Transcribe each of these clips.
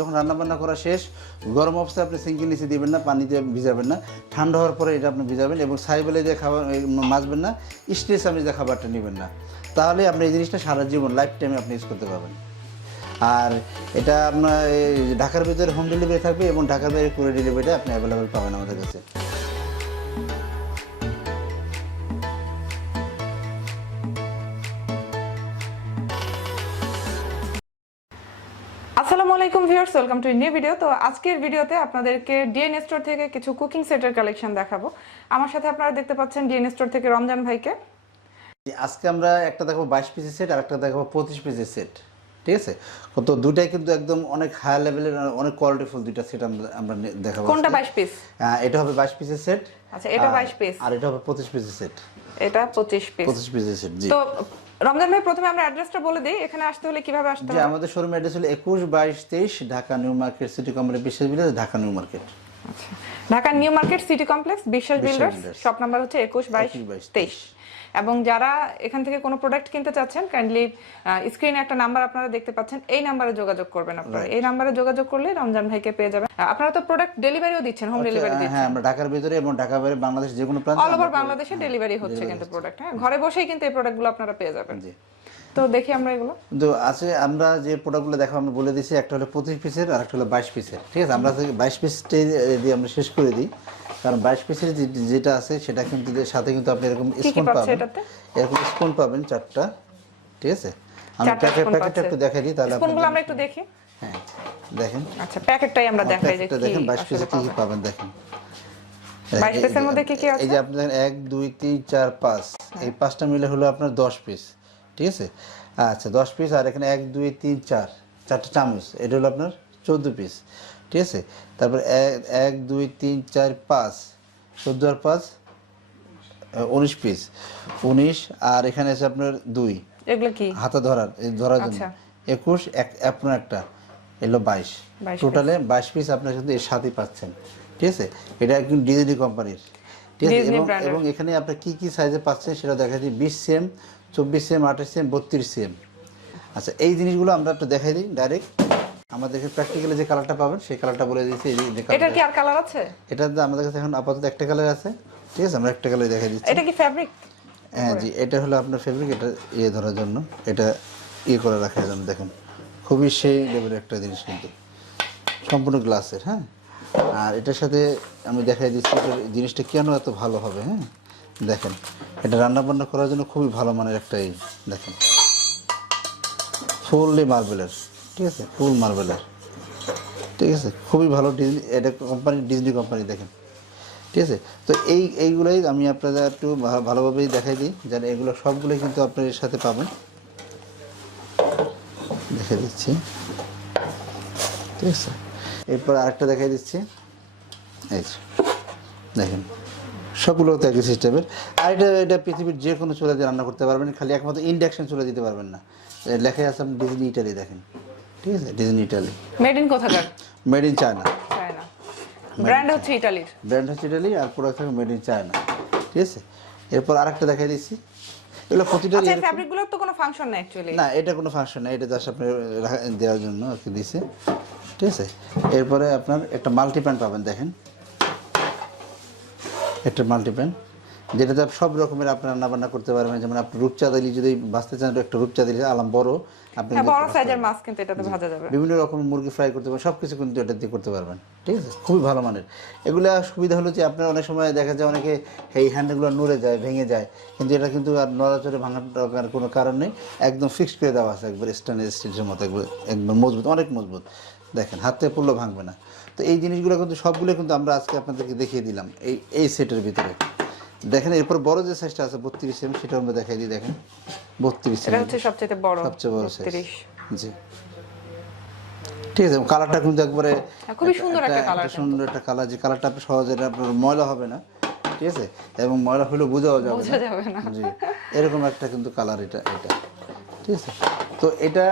যখন রান্না বান্না করা শেষ গরম অবস্থায় আপনি সিঙ্কের নিচে দিবেন না, পানি দিয়ে ভিজাবেন না, ঠান্ডা হওয়ার পরে এটা আপনি ভিজাবেন এবং সাইবেলে দিয়ে খাবার মাজবেন না, স্টিল চামচ দিয়ে খাবারটা নেবেন না। তাহলে আপনি এই জিনিসটা সারা জীবন লাইফ টাইমে আপনি ইউজ করতে পারবেন। আর এটা আপনার ঢাকার ভিতরে হোম ডেলিভারি থাকবে এবং ঢাকার বাইরে কুরিয়ার ডেলিভারিটা আপনি অ্যাভেলেবেল পাবেন আমাদের কাছে। আসসালামু আলাইকুম viewers, welcome to new video. তো আজকের ভিডিওতে আপনাদেরকে ডিএন স্টোর থেকে কিছু কুকিং সেটের কালেকশন দেখাবো। আমার সাথে আপনারা দেখতে পাচ্ছেন ডিএন স্টোর থেকে রমজান ভাইকে। আজকে আমরা একটা দেখাবো 22 পিসের সেট আর একটা দেখাবো 25 পিসের সেট, ঠিক আছে? তো দুটাই কিন্তু একদম অনেক হাই লেভেলের, অনেক কোয়ালিটিফুল দুইটা সেট আমরা দেখাবো। কোনটা 22 পিস? এটা হবে 22 পিসের সেট। আচ্ছা, এটা 22 পিস আর এটা হবে 25 পিসের সেট। এটা 25 পিস। 25 পিসের সেট। জি। তো রমজান ভাই, প্রথমে আমরা অ্যাড্রেসটা বলে দেই, এখানে আসতে হলে কিভাবে আসতে হবে? জি, আমাদের শোরুম অ্যাড্রেস হলো 21 22 23 Dhaka new market city complex বিশ্বাস বিল্ডার্স, ঢাকা নিউ মার্কেট। আচ্ছা, Dhaka new market city complex বিশ্বাস বিল্ডার্স, শপ নাম্বার হচ্ছে 21 22 23। এবং যারা এখান থেকে কোনো প্রোডাক্ট কিনতে চাচ্ছেন, কাইন্ডলি স্ক্রিনে একটা নাম্বার আপনারা দেখতে পাচ্ছেন, এই নাম্বারে যোগাযোগ করবেন। আপনারা এই নাম্বারে যোগাযোগ করলে রমজান ভাইকে পেয়ে যাবেন। আপনারা তো প্রোডাক্ট ডেলিভারিও দিচ্ছেন, হোম ডেলিভারি দিচ্ছেন? হ্যাঁ, আমরা ঢাকার ভিতরে এবং ঢাকার বাইরে বাংলাদেশ যে কোনো প্রান্তে অল ওভার বাংলাদেশে ডেলিভারি হচ্ছে কিন্তু প্রোডাক্ট। হ্যাঁ, ঘরে বসেই কিন্তু এই প্রোডাক্টগুলো আপনারা পেয়ে যাবেন। জি। তো দেখি আমরা এগুলো। তো আছে, আমরা যে প্রোডাক্টগুলো দেখাবো আমরা বলে দিচ্ছি, একটা হলো 25 পিসের আর একটা হলো 22 পিসের, ঠিক আছে? আমরা 22 পিসটাই দিয়ে আমরা শেষ করে দিই, কারণ 22 পিসের যেটা আছে সেটা কিন্তু সাথে কিন্তু আপনি এরকম স্পুন পাবেন, এরকম স্পুন পাবেন 4টা, ঠিক আছে? আমি প্যাকেটটা একটু দেখাই দিই, তাহলে স্পুনগুলো আমরা একটু দেখি। হ্যাঁ, দেখেন। আচ্ছা, প্যাকেটটাই আমরা দেখাই যে কি দেখেন 22 পিসে কি কি পাবেন দেখেন। 22 পিসের মধ্যে কি কি আছে? এই যে আপনি দেখেন 1 2 3 4 5, এই 5টা মিলে হলো আপনার 10 পিস, ঠিক আছে? আচ্ছা, 10 পিস। আর এখানে 1 2 3 4 4টা চামচ, এটা হলো আপনার 14 পিস, ঠিক আছে? তারপর 1 2 3 4 5 14 আর 5 19 পিস, 19। আর এখানে আছে আপনার 2, এগুলো কি হাতা ধরার জন্য 21, আপনার একটা এলো 22, টোটালে 22 পিস আপনার কিন্তু এর সাথেই পাচ্ছেন, ঠিক আছে? এটা একদম ডিজনি কোম্পানির, ঠিক আছে? এবং এখানে আপনি কি কি সাইজে পাচ্ছেন সেটা দেখাই দিই। 20 সিএম, 24 সিএম, 28 সিএম, 32 সিএম। আচ্ছা, এই জিনিসগুলো আমরা একটু দেখাই দিই ডাইরেক্ট। আমাদের প্র্যাকটিক্যালি যে কালারটা পাবেন সেই কালারটা বলে দিচ্ছি। এটা কি আর কালার আছে? এটা আমাদের কাছে এখন আপাতত একটা কালার আছে, ঠিক আছে? আমরা একটা কালার দেখাই দিচ্ছি। এটা কি ফ্যাব্রিক? হ্যাঁ জি, এটা হলো আপনার ফেব্রিক। এটা ধরার জন্য, এটা করে রাখার জন্য দেখেন, খুবই সেই লেভেলের একটা জিনিস, কিন্তু সম্পূর্ণ গ্লাসের। হ্যাঁ, আর এটার সাথে আমি দেখাই দিচ্ছি জিনিসটা কেন এত ভালো হবে। হ্যাঁ, দেখেন, এটা রান্না বান্না করার জন্য খুবই ভালো মানের একটা দেখেন, ফুললি মার্বেলের, ঠিক আছে? ফুল মার্বেলের, ঠিক আছে? খুবই ভালো ডিজনি, এটা কোম্পানি ডিজনি কোম্পানি, দেখেন, ঠিক আছে? তো এইগুলোই আমি আপনাদের একটু ভালোভাবেই দেখাই দিই, যেন এগুলো সবগুলোই কিন্তু আপনার এর সাথে পাবেন। দেখে দিচ্ছি, ঠিক আছে? এরপর আরেকটা দেখাই দিচ্ছি, এই দেখেন, সবগুলো তো একই সিস্টেমের। আর এটা পৃথিবীর যে কোনো চুলা দিয়ে রান্না করতে পারবেন, খালি একমাত্র ইন্ডাকশন চুলা দিতে পারবেন না। লেখাই আছে আপনি ডিজনি ইটালি, দেখেন, ঠিক আছে? Disney Italy. মেড ইন কোথাকার? Made in China. China brand হচ্ছে ইটালির, আর প্রোডাক্ট থাকে মেড ইন চায়না, ঠিক আছে? এরপর আরেকটা দেখাই দিচ্ছি। এগুলো প্রতিটা ফ্যাব্রিকগুলোর তো কোনো ফাংশন নাই অ্যাকচুয়ালি। না, এটা কোনো ফাংশন নাই, এটা জাস্ট আপনি দেওয়ার জন্য আর কি দিছে, ঠিক আছে? এরপরে আপনার একটা মাল্টি প্যান পাবেন, দেখেন, একটা মাল্টি প্যান, যেটাতে সব রকমের আপনার রান্নাবান্না করতে পারবেন। যেমন আপনি রূপচাঁদালি যদি ভাজতে চান, একটা রূপচাঁদালি আলাম বড়, আপনি বড় সাইজের মাছ কিন্তু এটাতে ভাজা যাবে। বিভিন্ন রকমের মুরগি ফ্রাই করতে পারবেন, সব কিছু কিন্তু এটা দিয়ে করতে পারবেন, ঠিক আছে? খুবই ভালো মানের। এগুলা সুবিধা হলো যে আপনার অনেক সময় দেখা যায় অনেকে এই হ্যান্ডেলগুলো নড়ে যায়, ভেঙে যায়, কিন্তু এটা কিন্তু আর নড়াচড়ে ভাঙার কোনো কারণ নেই, একদম ফিক্সড করে দেওয়া আছে, একবার স্টেনলেস স্টিলের মতো, একবার মজবুত, অনেক মজবুত। দেখেন, হাতে পড়লেও ভাঙবে না। তো এই জিনিসগুলো কিন্তু সবগুলো কিন্তু আমরা আজকে আপনাদেরকে দেখিয়ে দিলাম এই সেটের ভিতরে। দেখেন, এরপর বড় যে সাইজটা আছে 32 সেম, সেটা আমরা দেখাই দিই। দেখেন, 32 সেম, এটা হচ্ছে সবচেয়ে বড় সাইজ। জি, ঠিক আছে? কালারটা কিন্তু একবারে খুবই সুন্দর একটা কালার, সুন্দর একটা কালার, যে কালারটা আপনি সহজে আপনার ময়লা হবে না, ঠিক আছে? এবং ময়লা হলে বোঝাও যাবে না। জি, এরকম একটা কিন্তু কালার এটা, ঠিক আছে? তো এটা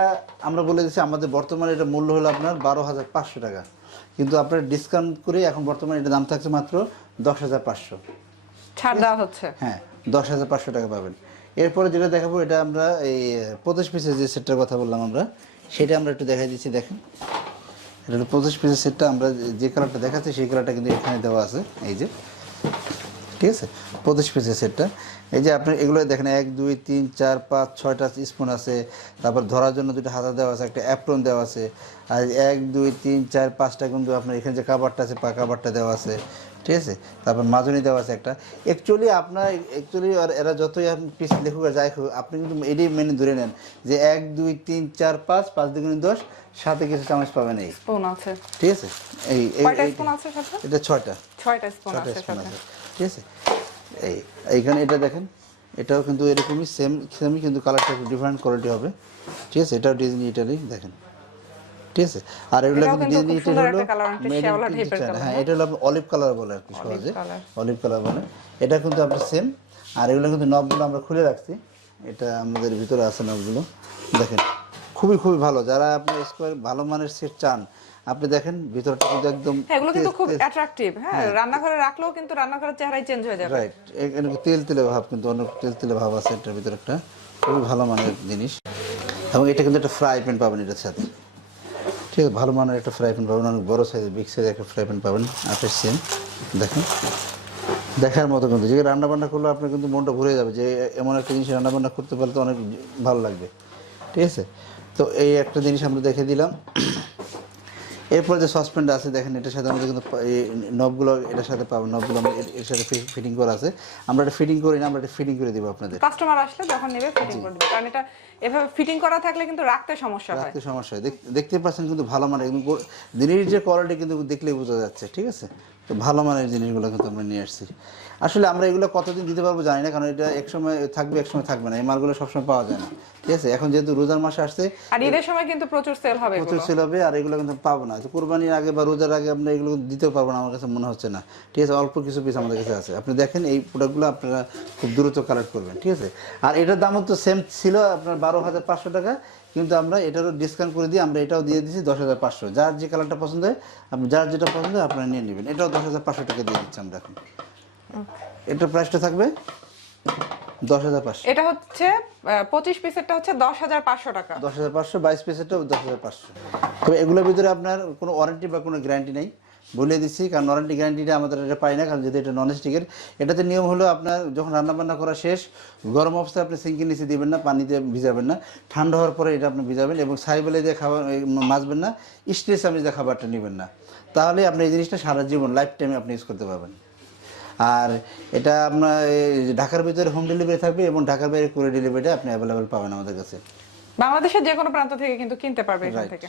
আমরা বলে দিচ্ছি, আমাদের বর্তমানে এটা মূল্য হলো আপনার 12,500 টাকা, কিন্তু আপনার ডিসকাউন্ট করে এখন বর্তমানে এটা দাম থাকছে মাত্র 10,500, ছাড় দেওয়া হচ্ছে। হ্যাঁ, 10,500 টাকা পাবেন। এরপরে যেটা দেখাবো, এটা আমরা এই 25 পিসের যে সেটটার কথা বললাম আমরা, সেটা আমরা একটু দেখাই দিচ্ছি। দেখেন, এটা হলো 25 পিসের সেটটা। আমরা যে কালারটা দেখাচ্ছি সেই কালারটা কিন্তু এখানে দেওয়া আছে, এই যে, ঠিক আছে, 25 পিসের সেটটা। এই যে আপনি এগুলো দেখেন 1 2 3 4 5 6টা স্পুন আছে, তারপর ধরার জন্য দুটো হাতা দেওয়া আছে, একটা অ্যাপ্রন দেওয়া আছে, আর 1 2 3 4 5টা কিন্তু আপনার এখানে যে কাভারটা আছে কাভারটা দেওয়া আছে, ঠিক আছে, তারপর মাজনি দেওয়া আছে একটা। অ্যাকচুয়ালি আর এরা যতই আপনি পিস লেখুক আর যাই হোক, আপনি কিন্তু এটাই মেনে ধরে নেন যে 1 2 3 4 5 5 2 10, সাথে কিছু চামচ পাবেন, এই স্পুন আছে, ঠিক আছে। কয়টা স্পুন আছে সাথে? এটা 6টা স্পুন আছে সাথে, ঠিক আছে। এইখানে এটা দেখেন, এটাও কিন্তু এরকমই সেমই কিন্তু কালারটা একটু ডিফারেন্ট কোয়ালিটি হবে, ঠিক আছে। এটাও ডিজনি ইটালি দেখেন, ঠিক আছে। আর এগুলো কিন্তু ডিজনি ইটালি হলো হ্যাঁ, এটা হলো অলিভ কালার বলে আর কি, সহজে অলিভ কালার বলে। এটা কিন্তু আপনার সেম। আর এগুলো কিন্তু নবগুলো আমরা খুলে রাখছি, এটা আমাদের ভিতরে আছে নবগুলো, দেখেন খুবই ভালো। যারা আপনি স্কোয়ার ভালো মানের সেট চান, আপনি দেখেন ভিতরটা কিন্তু একদম, এগুলো কিন্তু খুব অ্যাট্রাকটিভ। হ্যাঁ, রান্নাঘরে রাখলেও কিন্তু রান্নাঘরের চেহারাই চেঞ্জ হয়ে যাবে। রাইট, এখানে তেল ভাব, কিন্তু অনেক তেল ভাব আছে এটার ভিতরে, একটা খুবই ভালো মানের জিনিস। এবং এটা কিন্তু একটা ফ্রাই প্যান পাবেন এটার সাথে, ঠিক আছে, ভালো মানের একটা ফ্রাই প্যান পাবেন, অনেক বড় সাইজের বিগ সাইজের একটা ফ্রাই প্যান পাবেন। আপনার সেম দেখেন, দেখার মতো কিন্তু, যে রান্না বান্না করলে আপনার কিন্তু মনটা ভরে যাবে, যে এমন একটা জিনিস রান্না বান্না করতে পারলে তো অনেক ভালো লাগবে, ঠিক আছে। তো এই একটা জিনিস আমরা দেখে দিলাম। এরপরে যে সসপ্যানটা আছে দেখেন, এটার সাথে আমাদের কিন্তু এই নবগুলো এটার সাথে পাবো, নবগুলো আমরা এর সাথে ফিটিং করা আছে। আমরা এটা ফিটিং করি না, আমরা এটা ফিটিং করে দিব আপনাদের। কাস্টমার আসলে যখন নেবে ফিটিং করে দিবে, কারণ এটা এভাবে ফিটিং করা থাকলে কিন্তু রাখতে সমস্যা হয়। দেখতে পাচ্ছেন কিন্তু ভালো মানের, কিন্তু জিনিসের যে কোয়ালিটি কিন্তু দেখলেই বোঝা যাচ্ছে, ঠিক আছে। তো ভালো মানের জিনিসগুলো কিন্তু আমরা নিয়ে আসছি। আসলে আমরা এগুলো কতদিন দিতে পারবো জানি না, কারণ এটা এক সময় থাকবে এক সময় থাকবে না, এই মালগুলো সবসময় পাওয়া যায় না, ঠিক আছে। এখন যেহেতু রোজার মাসে আসছে, আর ঈদের সময় কিন্তু প্রচুর সেল হবে, আর এগুলো কিন্তু পাবো না। কোরবানির আগে বা রোজার আগে আমরা এগুলো দিতেও পারবো না, আমার কাছে মনে হচ্ছে না, ঠিক আছে। অল্প কিছু পিস আমাদের কাছে আছে। আপনি দেখেন এই প্রোডাক্টগুলো আপনারা খুব দ্রুত কালেক্ট করবেন, ঠিক আছে। আর এটার দামও তো সেম ছিল আপনার 12,500 টাকা, কিন্তু আমরা এটারও ডিসকাউন্ট করে দিয়ে আমরা এটাও দিয়ে দিচ্ছি 10,500। যার যে কালারটা পছন্দ হয়, আপনি যার যেটা পছন্দ হয় আপনারা নিয়ে নেবেন। এটাও 10,500 টাকা দিয়ে দিচ্ছি আমরা এখন। এটার প্রাইসটা থাকবে 10,500। এটা হচ্ছে 25 পিসেরটা হচ্ছে 10,500 টাকা। 10,500, 22 পিসেরটাও 10,500। তবে এগুলোর ভিতরে আপনার কোনো ওয়ারেন্টি বা কোনো গ্যারান্টি নেই, বলে দিচ্ছি, কারণ ওয়ারেন্টি গ্যারান্টিটা আমাদের এটা পাই না, কারণ যদি এটা নন স্টিকের। এটাতে নিয়ম হলো আপনার যখন রান্নাবান্না করা শেষ, গরম অবস্থায় আপনি সিঙ্কের নিচে দিবেন না, পানিতে ভিজাবেন না, ঠান্ডা হওয়ার পরে এটা আপনি ভিজাবেন, এবং ছাইবেলে দিয়ে খাবার মাজবেন না, স্টিল চামচ দিয়ে খাবারটা নেবেন না। তাহলে আপনি এই জিনিসটা সারা জীবন লাইফ টাইমে আপনি ইউজ করতে পারবেন। আর এটা আপনার ঢাকার ভিতরে হোম ডেলিভারি থাকবে, এবং ঢাকার বাইরে কুরিয়ার ডেলিভারিটা আপনি অ্যাভেলেবেল পাবেন আমাদের কাছে। বাংলাদেশের যে কোনো প্রান্ত থেকে কিন্তু কিনতে পারবে এখান থেকে।